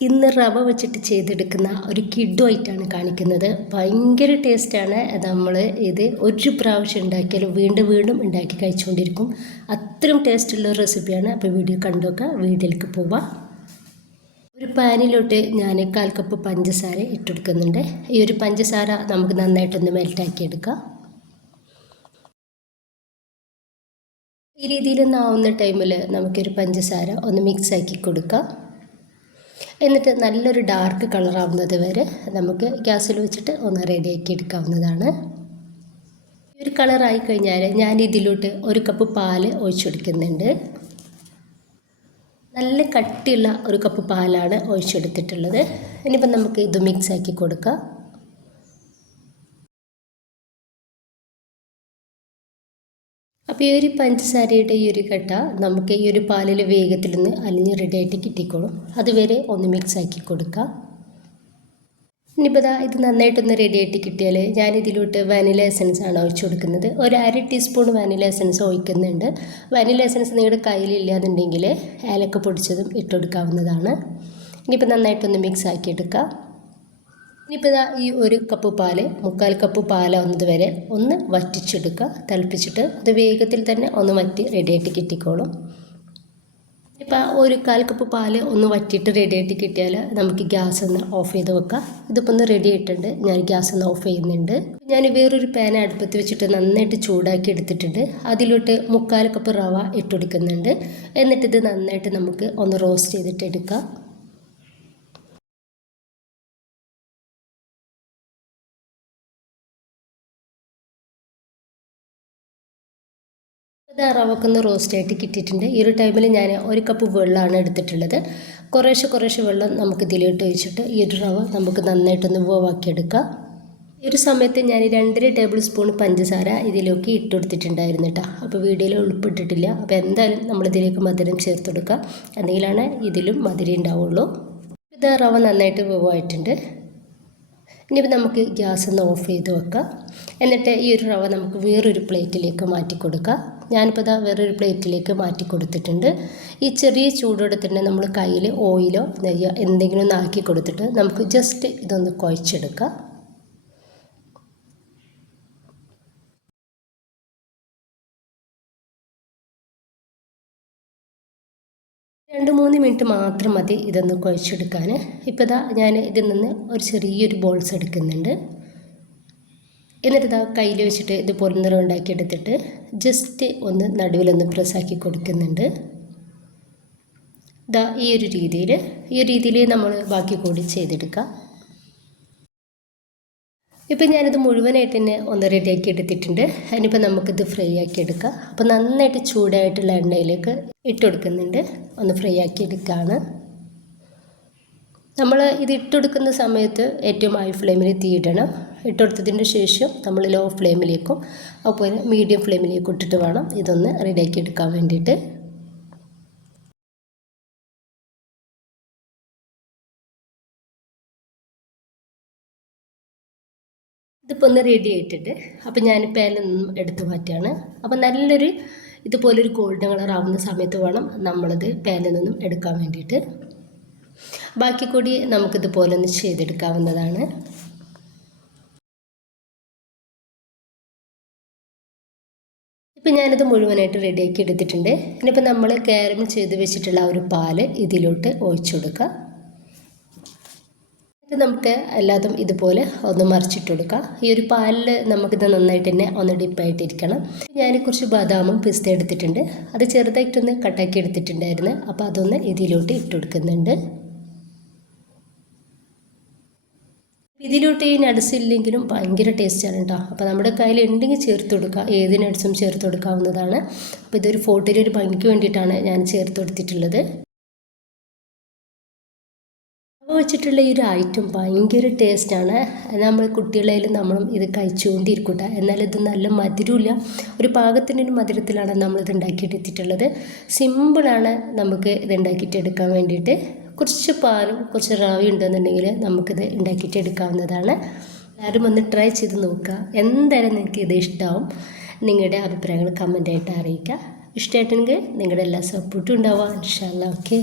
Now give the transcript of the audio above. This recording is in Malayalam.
ഇന്ന് റവ വെച്ചിട്ട് ചെയ്തെടുക്കുന്ന ഒരു കിഡു ആയിട്ടാണ് കാണിക്കുന്നത്. ഭയങ്കര ടേസ്റ്റാണ് നമ്മൾ ഇത് ഒരു പ്രാവശ്യം ഉണ്ടാക്കിയാലും വീണ്ടും വീണ്ടും ഉണ്ടാക്കി കഴിച്ചുകൊണ്ടിരിക്കും. അത്രയും ടേസ്റ്റുള്ള റെസിപ്പിയാണ് അപ്പോൾ വീഡിയോ കണ്ടുവെക്കുക വീട്ടിലേക്ക് പോവാം. ഒരു പാനിലോട്ട് ഞാൻ കാൽ കപ്പ് പഞ്ചസാര ഇട്ടെടുക്കുന്നുണ്ട്. ഈ ഒരു പഞ്ചസാര നമുക്ക് നന്നായിട്ടൊന്ന് മെൽറ്റാക്കി എടുക്കാം ഈ രീതിയിൽ നാവുന്ന ടൈമിൽ നമുക്കൊരു പഞ്ചസാര ഒന്ന് മിക്സ് ആക്കി കൊടുക്കാം. എന്നിട്ട് നല്ലൊരു ഡാർക്ക് കളറാവുന്നത് വരെ നമുക്ക് ഗ്യാസിൽ വെച്ചിട്ട് ഒന്ന് റെഡിയാക്കി എടുക്കാവുന്നതാണ്. ഒരു കളറായി കഴിഞ്ഞാൽ ഞാൻ ഇതിലോട്ട് ഒരു കപ്പ് പാൽ ഒഴിച്ചെടുക്കുന്നുണ്ട് നല്ല കട്ടിയുള്ള ഒരു കപ്പ് പാലാണ് ഒഴിച്ചെടുത്തിട്ടുള്ളത് ഇനിയിപ്പം നമുക്ക് ഇത് മിക്സ് ആക്കി കൊടുക്കാം. അപ്പോൾ ഈ ഒരു പഞ്ചസാരയുടെ ഈ ഒരു കട്ട നമുക്ക് ഈ ഒരു പാലിൽ വേഗത്തിൽ നിന്ന് അലിഞ്ഞ് റെഡിയായിട്ട് കിട്ടിക്കോളും. അതുവരെ ഒന്ന് മിക്സ് ആക്കി കൊടുക്കാം. ഇനിയിപ്പോൾ ദാ ഇത് നന്നായിട്ടൊന്ന് റെഡിയായിട്ട് കിട്ടിയാൽ ഞാൻ ഇതിലോട്ട് വാനില എസൻസ് ആണ് ഒഴിച്ചു കൊടുക്കുന്നത്. ഒരു അര ടീസ്പൂൺ വാനില എസൻസ് ഒഴിക്കുന്നുണ്ട്. വാനില എസൻസ് നിങ്ങളുടെ കയ്യിലില്ലാന്നുണ്ടെങ്കിൽ ഏലക്ക പൊടിച്ചതും ഇട്ടുകൊടുക്കാവുന്നതാണ് ഇനിയിപ്പോൾ നന്നായിട്ടൊന്ന് മിക്സ് ആക്കി എടുക്കാം. ഇനിയിപ്പോൾ ഇതാ ഈ ഒരു കപ്പ് പാൽ മുക്കാൽ കപ്പ് പാലാവുന്നത് വരെ ഒന്ന് വറ്റിച്ചെടുക്കുക. തിളപ്പിച്ചിട്ട് അത് വേഗത്തിൽ തന്നെ ഒന്ന് വറ്റി റെഡിയായിട്ട് കിട്ടിക്കോളും. ഇപ്പം ഒരു കാൽ കപ്പ് പാൽ ഒന്ന് വറ്റിയിട്ട് റെഡിയായിട്ട് കിട്ടിയാൽ നമുക്ക് ഗ്യാസ് ഒന്ന് ഓഫ് ചെയ്ത് വെക്കാം. ഇതിപ്പോൾ ഒന്ന് റെഡി ആയിട്ടുണ്ട്. ഞാൻ ഗ്യാസ് ഒന്ന് ഓഫ് ചെയ്യുന്നുണ്ട്. ഞാൻ വേറൊരു പാൻ അടുപ്പത്ത് വെച്ചിട്ട് നന്നായിട്ട് ചൂടാക്കി എടുത്തിട്ടുണ്ട്. അതിലോട്ട് മുക്കാൽ കപ്പ് റവ ഇട്ടുകൊടുക്കുന്നുണ്ട് എന്നിട്ടിത് നന്നായിട്ട് നമുക്ക് ഒന്ന് റോസ്റ്റ് ചെയ്തിട്ട് എടുക്കാം. റവക്കൊന്ന് റോസ്റ്റായിട്ട് കിട്ടിയിട്ടുണ്ട്. ഈ ഒരു ടൈമിൽ ഞാൻ ഒരു കപ്പ് വെള്ളമാണ് എടുത്തിട്ടുള്ളത്. കുറേശ്ശെ കുറേശ്ശെ വെള്ളം നമുക്ക് ഇതിലോട്ട് ഒഴിച്ചിട്ട് ഈ ഒരു റവ നമുക്ക് നന്നായിട്ടൊന്ന് വേവാക്കിയെടുക്കാം ഈ ഒരു സമയത്ത് ഞാൻ രണ്ടര ടേബിൾ സ്പൂൺ പഞ്ചസാര ഇതിലേക്ക് ഇട്ട് കൊടുത്തിട്ടുണ്ടായിരുന്നു കേട്ടോ അപ്പോൾ വീഡിയോയിൽ ഉൾപ്പെട്ടിട്ടില്ല. അപ്പോൾ എന്തായാലും നമ്മൾ ഇതിലേക്ക് മധുരം ചേർത്ത് കൊടുക്കുക എന്തെങ്കിലാണ് ഇതിലും മധുരം ഉണ്ടാവുള്ളൂ. ഇത് റവ നന്നായിട്ട് വേവായിട്ടുണ്ട് ഇനിയിപ്പോൾ നമുക്ക് ഗ്യാസ് ഒന്ന് ഓഫ് ചെയ്ത് വെക്കാം. എന്നിട്ട് ഈ ഒരു റവ നമുക്ക് വേറൊരു പ്ലേറ്റിലേക്ക് മാറ്റി കൊടുക്കാം. ഞാനിപ്പോൾ ഇതാ വേറൊരു പ്ലേറ്റിലേക്ക് മാറ്റി കൊടുത്തിട്ടുണ്ട്. ഈ ചെറിയ ചൂടോടെ നമ്മൾ കയ്യിൽ ഓയിലോ നെയ്യോ എന്തെങ്കിലും ഒന്ന് ആക്കി കൊടുത്തിട്ട് നമുക്ക് ജസ്റ്റ് ഇതൊന്ന് കുഴച്ചെടുക്കാം. രണ്ട് മൂന്ന് മിനിറ്റ് മാത്രം മതി ഇതൊന്ന് കുഴച്ചെടുക്കാൻ. ഇപ്പോൾ ഇതാ ഞാൻ ഇതിൽ നിന്ന് ഒരു ചെറിയൊരു ബോൾസ് എടുക്കുന്നുണ്ട്. എന്നിട്ട് ഇതാ കയ്യിൽ വെച്ചിട്ട് ഇതുപോലെ നിറം ഉണ്ടാക്കിയെടുത്തിട്ട് ജസ്റ്റ് ഒന്ന് നടുവിലൊന്ന് പ്രസ്സാക്കി കൊടുക്കുന്നുണ്ട്. ഇതാ ഈ ഒരു രീതിയിൽ ഈ ഒരു രീതിയിൽ നമ്മൾ ബാക്കി കൂടി ചെയ്തെടുക്കാം. ഇപ്പം ഞാനിത് മുഴുവനായിട്ട് തന്നെ ഒന്ന് റെഡിയാക്കി എടുത്തിട്ടുണ്ട്. അതിനിപ്പോൾ നമുക്കിത് ഫ്രൈ ആക്കി എടുക്കാം. അപ്പോൾ നന്നായിട്ട് ചൂടായിട്ടുള്ള എണ്ണയിലേക്ക് ഇട്ട് കൊടുക്കുന്നുണ്ട്. ഒന്ന് ഫ്രൈ ആക്കി എടുക്കുകയാണ് നമ്മൾ ഇത് ഇട്ടെടുക്കുന്ന സമയത്ത് ഏറ്റവും ഹൈ ഫ്ലെയിമിൽ തീയിടണം ഇട്ടുകൊടുത്തതിന് ശേഷം നമ്മൾ ലോ ഫ്ലെയിമിലേക്കും അതുപോലെ മീഡിയം ഫ്ലെയിമിലേക്കും ഇട്ടിട്ട് വേണം ഇതൊന്ന് റെഡിയാക്കി എടുക്കാൻ വേണ്ടിയിട്ട്. ഇതിപ്പോൾ ഒന്ന് റെഡി ആയിട്ടുണ്ട്. അപ്പോൾ പാനിൽ നിന്നും എടുത്ത് മാറ്റുകയാണ് അപ്പോൾ നല്ലൊരു ഇതുപോലൊരു ഗോൾഡൻ കളർ ആവുന്ന സമയത്ത് വേണം നമ്മളത് പാനിൽ നിന്നും എടുക്കാൻ വേണ്ടിയിട്ട്. ബാക്കി കൂടി നമുക്കിതുപോലെ ഒന്ന് ചെയ്തെടുക്കാവുന്നതാണ്. ഇപ്പം ഞാനിത് മുഴുവനായിട്ട് റെഡിയാക്കി എടുത്തിട്ടുണ്ട്. ഇനിയിപ്പോൾ നമ്മൾ കാരമൽ ചെയ്ത് വെച്ചിട്ടുള്ള ആ ഒരു പാൽ ഇതിലോട്ട് ഒഴിച്ചു കൊടുക്കുക. ഇത് നമുക്ക് എല്ലാതും ഇതുപോലെ ഒന്ന് മറിച്ചിട്ട് കൊടുക്കാം. ഈ ഒരു പാലിൽ നമുക്കിത് നന്നായിട്ട് തന്നെ ഒന്ന് ഡിപ്പായിട്ടിരിക്കണം ഞാൻ കുറച്ച് ബദാമും പിസ്ത എടുത്തിട്ടുണ്ട്. അത് ചെറുതായിട്ടൊന്ന് കട്ടാക്കി എടുത്തിട്ടുണ്ടായിരുന്നു. അപ്പോൾ അതൊന്ന് ഇതിലോട്ട് ഇട്ട് കൊടുക്കുന്നുണ്ട്. ഇതിലോട്ട് ഈ നട്സ് ഇല്ലെങ്കിലും ഭയങ്കര ടേസ്റ്റാണ് കേട്ടോ അപ്പോൾ നമ്മുടെ കയ്യിൽ ഉണ്ടെങ്കിൽ ചേർത്ത് കൊടുക്കുക ഏത് നട്സും ചേർത്ത് കൊടുക്കാവുന്നതാണ്. അപ്പോൾ ഇതൊരു ഫോട്ടോയിൽ ഒരു ഭംഗിക്ക് വേണ്ടിയിട്ടാണ് ഞാൻ ചേർത്ത് കൊടുത്തിട്ടുള്ളത്. വെച്ചിട്ടുള്ള ഈ ഒരു ഐറ്റം ഭയങ്കര ടേസ്റ്റാണ് നമ്മൾ കുട്ടികളായാലും നമ്മളും ഇത് കഴിച്ചുകൊണ്ടിരിക്കട്ടെ. എന്നാൽ ഇത് നല്ല മധുരമില്ല ഒരു പാകത്തിന്റെ ഒരു മധുരത്തിലാണ് നമ്മളിത് ഉണ്ടാക്കിയെടുത്തിട്ടുള്ളത്. സിമ്പിളാണ് നമുക്ക് ഇത് ഉണ്ടാക്കിയിട്ട് എടുക്കാൻ വേണ്ടിയിട്ട്. കുറച്ച് പാലും കുറച്ച് റാവി ഉണ്ടെന്നുണ്ടെങ്കിൽ നമുക്കിത് ഉണ്ടാക്കിയിട്ട് എടുക്കാവുന്നതാണ് എല്ലാവരും ഒന്ന് ട്രൈ ചെയ്ത് നോക്കുക. എന്തായാലും നിങ്ങൾക്ക് ഇത് ഇഷ്ടമാവും നിങ്ങളുടെ അഭിപ്രായങ്ങൾ കമന്റായിട്ട് അറിയിക്കുക. ഇഷ്ടമായിട്ടെങ്കിൽ നിങ്ങളുടെ എല്ലാ സപ്പോർട്ടും ഉണ്ടാവുക. ഇൻഷാല്ല ഓക്കെ